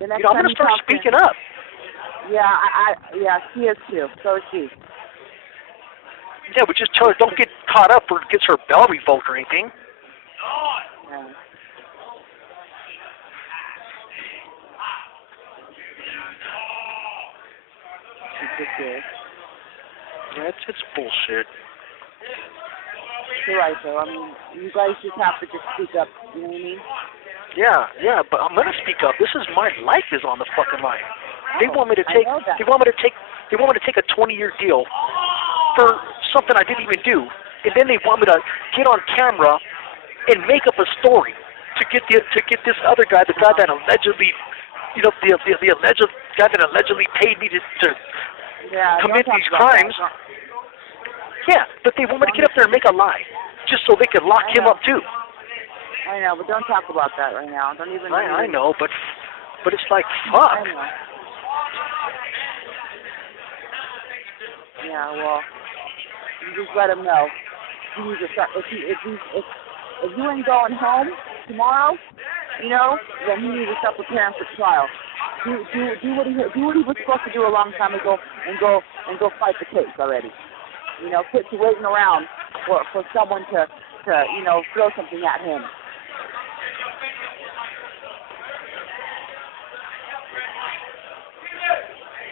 The next I'm time going to start speaking up. Yeah, yeah, she is too. So is she. Yeah, but just tell her don't get caught up or gets her bell revoked or anything. Yeah. Ridiculous. Yeah, it's bullshit. You're right, though. I mean, you guys just have to just speak up. You know what I mean? Yeah, but I'm gonna speak up. This is my life is on the fucking line. They want me to take. I know that. They want me to take. They want me to take a 20-year deal for something I didn't even do, and then they want me to get on camera and make up a story to get this other guy, the guy that allegedly, the alleged guy that allegedly paid me to commit these crimes. Yeah, but they want me to get up there and make a lie, just so they could lock him up too. I know, but don't talk about that right now. Don't even. I know, but it's like fuck. I know. Yeah, well, you just let him know. You need to start, if you ain't going home tomorrow, then he needs to start preparing for trial. Do what he was supposed to do a long time ago, and go fight the case already. Quit waiting around for someone to throw something at him.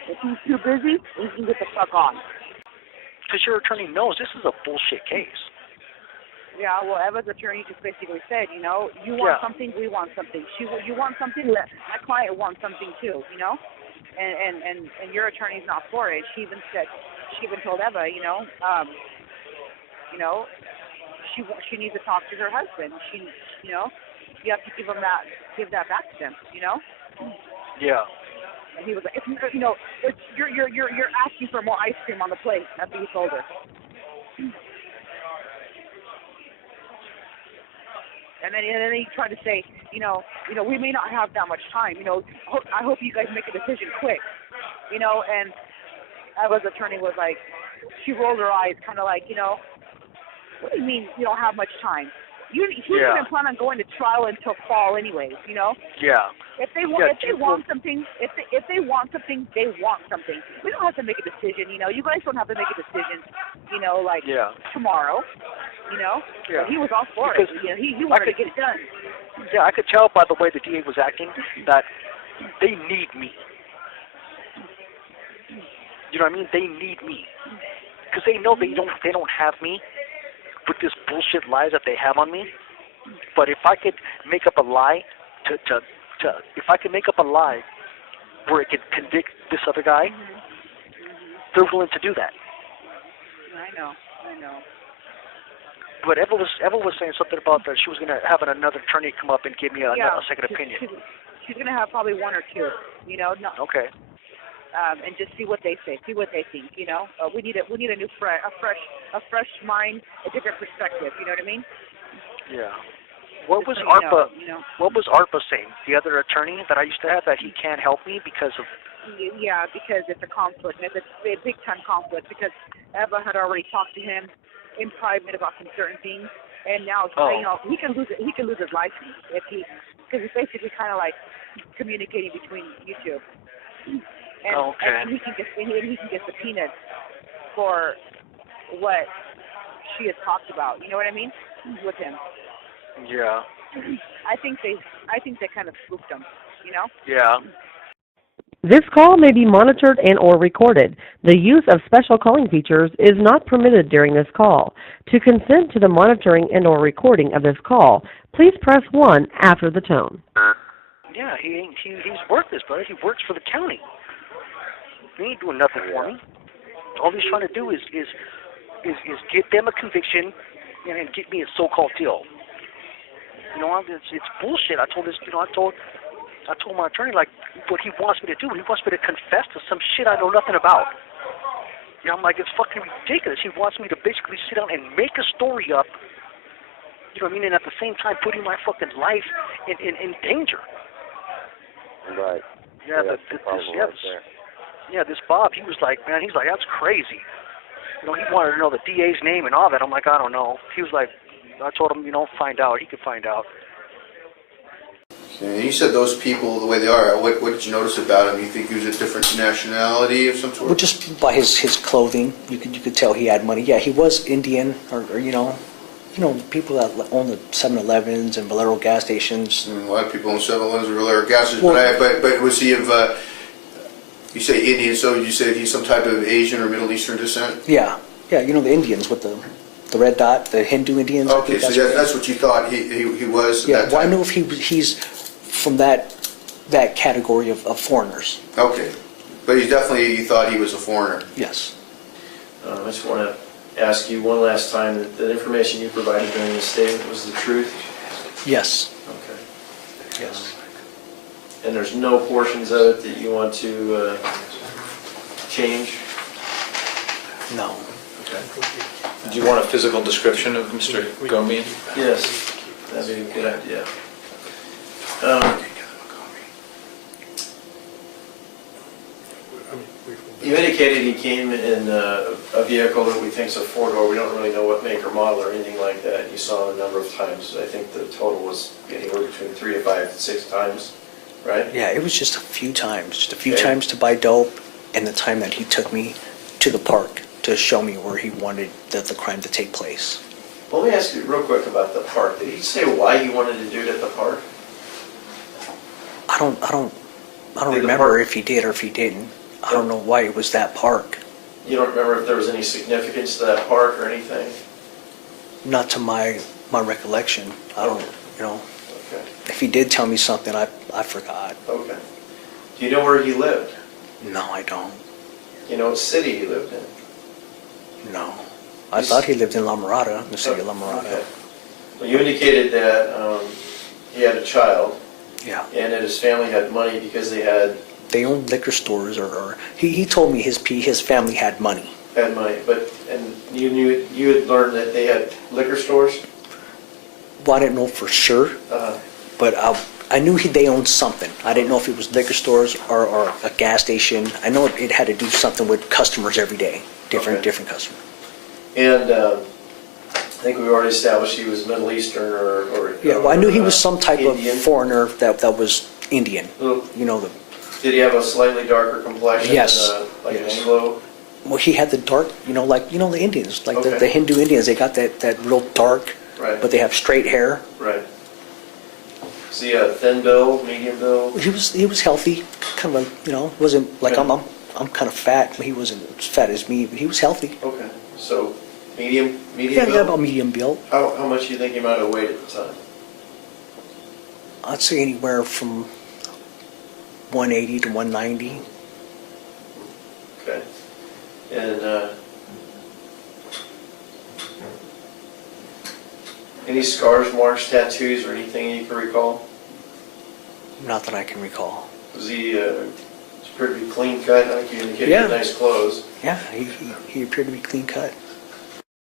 If he's too busy, he can get the fuck on. Because your attorney knows this is a bullshit case. Yeah, well, Eva's attorney just basically said, you want something, we want something. You want something, my client wants something too, and your attorney's not for it. She even told Eva, she needs to talk to her husband. You have to give that back to them, Yeah. And he was like, you're asking for more ice cream on the plate. That's what he told her. And then he tried to say, we may not have that much time. I hope you guys make a decision quick. And Eva's attorney was like, she rolled her eyes, kind of like, what do you mean you don't have much time? He didn't plan on going to trial until fall, anyways. Yeah. If they want something, they want something. We don't have to make a decision. You guys don't have to make a decision. Tomorrow. Yeah. He was all for it. He wanted to get it done. Yeah, I could tell by the way the DA was acting that they need me. You know what I mean? They need me because they know they don't have me with this bullshit lies that they have on me. But if I could make up a lie if I could make up a lie where it could convict this other guy, they're willing to do that. I know. But Eva was saying something about that she was going to have another attorney come up and give me a second opinion. She's going to have probably one or two, Okay. And just see what they say, see what they think. We need a new fresh mind, a different perspective. You know what I mean? Yeah. What was ARPA? What was ARPA saying? The other attorney that I used to have, that he can't help me because of. Yeah, because it's a conflict. It's a big time conflict because Eva had already talked to him in private about some certain things, and now he can lose it. He can lose his license because it's basically kind of like communicating between you two. And he can get subpoenaed for what she has talked about. You know what I mean? With him. Yeah. I think they kind of spooked him. Yeah. This call may be monitored and or recorded. The use of special calling features is not permitted during this call. To consent to the monitoring and or recording of this call, please press 1 after the tone. Yeah, he's worthless, brother. He works for the county. He ain't doing nothing for me. All he's trying to do is get them a conviction and get me a so-called deal. It's bullshit. I told my attorney, like, what he wants me to do. He wants me to confess to some shit I know nothing about. I'm like, it's fucking ridiculous. He wants me to basically sit down and make a story up. You know what I mean? And at the same time, putting my fucking life in danger. Right. Yeah, this Bob, he was like, man, he's like, that's crazy. He wanted to know the DA's name and all that. I'm like, I don't know. He was like, I told him, find out. He could find out. And you said those people, the way they are, what did you notice about him? You think he was a different nationality of some sort? Well, just by his clothing, you could tell he had money. Yeah, he was Indian, or people that own the 7-Elevens and Valero gas stations. A lot of people own 7-Elevens or Valero gas stations, Well, but was he of, you say Indian, so you said he's some type of Asian or Middle Eastern descent? Yeah, the Indians with the red dot, the Hindu Indians. Okay, so that's what you thought he was? Yeah, that well, I time? know if he's from that category of foreigners. Okay, but you thought he was a foreigner? Yes. I just want to ask you one last time that the information you provided during the statement was the truth? Yes. Okay. Yes. And there's no portions of it that you want to change? No. Okay. Do you want a physical description of Mr. Ghonim? Yes, that'd be a good idea. You indicated he came in a vehicle that we think is a four-door. We don't really know what make or model or anything like that. You saw him a number of times. I think the total was anywhere between 3 to 5 to 6 times, right? Yeah, it was just a few times. Okay. Times to buy dope, and the time that he took me to the park to show me where he wanted the crime to take place. Let me ask you real quick about the park. Did he say why he wanted to do it at the park? I don't Did the remember park- if he did or if he didn't. I don't know why it was that park. You don't remember if there was any significance to that park or anything? Not to my recollection. I don't, Okay, if he did tell me something, I forgot. okay. Do you know where he lived? No, I don't. You know what city he lived in? No. I thought he lived in La Mirada, the city of La Mirada. Okay. Well, you indicated that he had a child Yeah. and that his family had money because they had owned liquor stores, or he told me his family had money. money, and you had learned that they had liquor stores? Well, I didn't know for sure, but I knew they owned something. I didn't know if it was liquor stores or a gas station. I know it had to do something with customers every day, different customers. And I think we already established he was Middle Eastern or Yeah, well, I knew he was some type Indian. of foreigner that was Indian. Well, The did he have a slightly darker complexion? Yes, Like yes. an Anglo? well, he had the dark, the Indians, like Okay. the Hindu Indians. They got that real dark, Right. but they have straight hair. Right. Is he a thin build, medium build? He was healthy, kind of wasn't like Yeah. I'm kind of fat, but he wasn't as fat as me, but he was healthy. Okay, so medium Yeah, build? about medium build. How much do you think he might have weighed at the time? I'd say anywhere from 180 to 190. Okay. And any scars, marks, tattoos, or anything you can recall? Not that I can recall. Was he pretty clean cut? Like you indicated, Yeah. nice clothes. Yeah, he appeared to be clean cut.